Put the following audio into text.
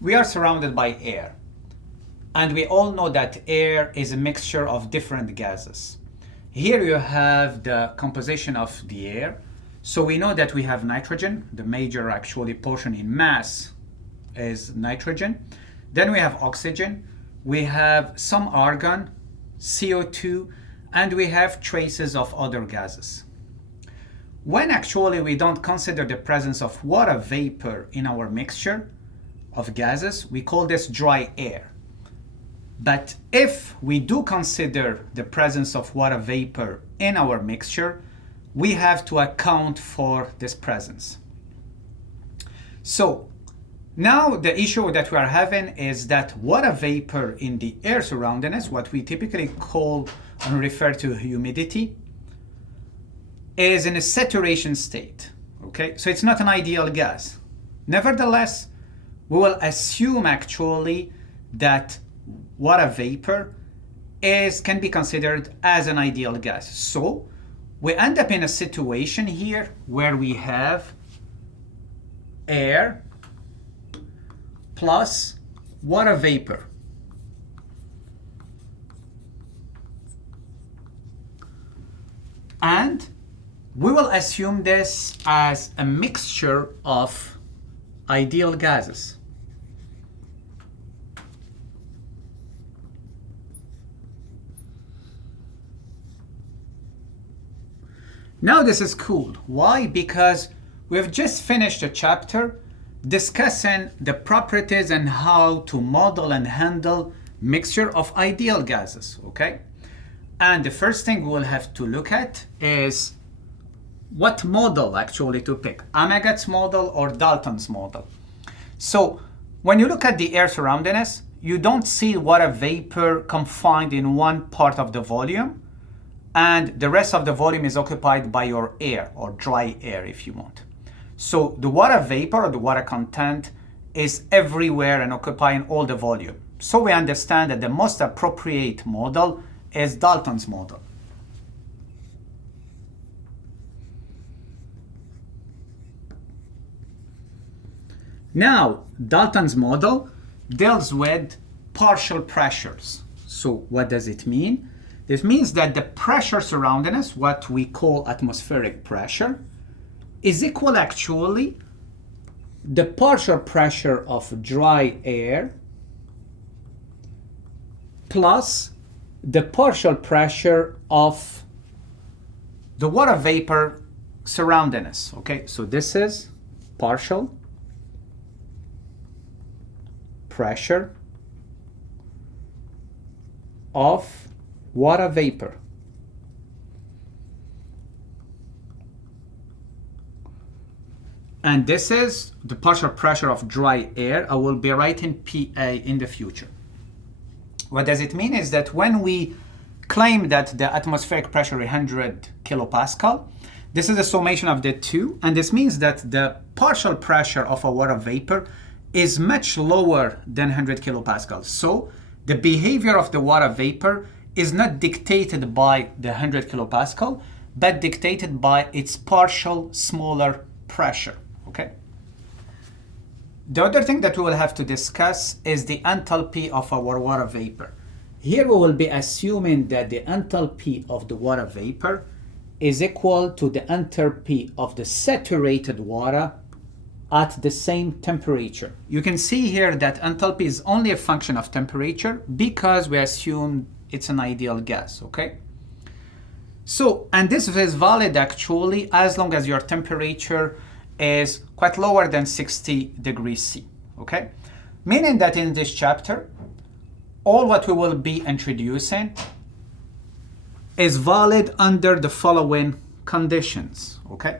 We are surrounded by air. And we all know that air is a mixture of different gases. Here you have the composition of the air. So we know that we have nitrogen. The major actually portion in mass is nitrogen. Then we have oxygen. We have some argon, CO2, and we have traces of other gases. When actually we don't consider the presence of water vapor in our mixture of gases, we call this dry air. But if we do consider the presence of water vapor in our mixture, we have to account for this presence. So now the issue that we are having is that water vapor in the air surrounding us, what we typically call and refer to humidity, is in a saturation state. Okay, so it's not an ideal gas. Nevertheless, we will assume actually that water vapor can be considered as an ideal gas. So we end up in a situation here where we have air plus water vapor. And we will assume this as a mixture of ideal gases. Now this is cool. Why? Because we have just finished a chapter discussing the properties and how to model and handle mixture of ideal gases, okay? And the first thing we will have to look at is what model actually to pick, Amagat's model or Dalton's model. So when you look at the air surrounding us, you don't see water vapor confined in one part of the volume, and the rest of the volume is occupied by your air, or dry air if you want. So the water vapor or the water content is everywhere and occupying all the volume. So we understand that the most appropriate model is Dalton's model. Now, Dalton's model deals with partial pressures. So what does it mean? This means that the pressure surrounding us, what we call atmospheric pressure, is equal actually the partial pressure of dry air plus the partial pressure of the water vapor surrounding us. Okay, so this is partial pressure of water vapor. And this is the partial pressure of dry air. I will be writing PA in the future. What does it mean is that when we claim that the atmospheric pressure is 100 kilopascal, this is the summation of the two, and this means that the partial pressure of a water vapor is much lower than 100 kilopascal. So the behavior of the water vapor is not dictated by the 100 kilopascal, but dictated by its partial smaller pressure. Okay. The other thing that we will have to discuss is the enthalpy of our water vapor. Here we will be assuming that the enthalpy of the water vapor is equal to the enthalpy of the saturated water at the same temperature. You can see here that enthalpy is only a function of temperature because we assume it's an ideal gas, okay? So, and this is valid actually as long as your temperature is quite lower than 60 degrees C, okay? Meaning that in this chapter, all what we will be introducing is valid under the following conditions, okay?